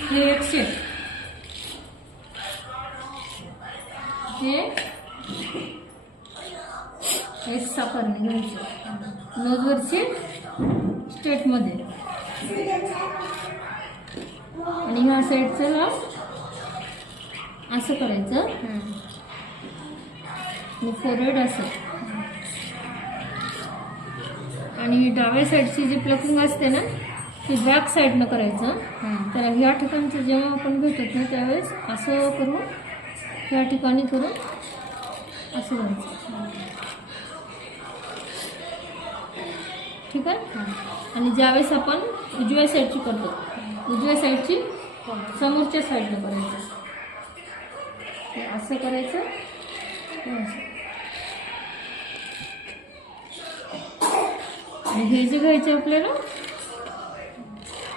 हे एक सेट, हे एक साखरने घ्यायचं नोजवरची स्ट्रेटमध्ये, आणि ह्या साईडचं ना असं करायचं आणि फोरहेड असं, आणि डाव्या साईडची जी प्लकिंग असते ना ती बॅक साईडनं करायचं. तर ह्या ठिकाणचं जेव्हा आपण भेटत ना त्यावेळेस असं करून ह्या ठिकाणी करून असं करायचं. ठीक आहे. आणि ज्यावेळेस आपण उजव्या साईडची करतो, उजव्या साईडची समोरच्या साईडनं करायचं, असं करायचं. आणि हे जे घ्यायचं आपल्याला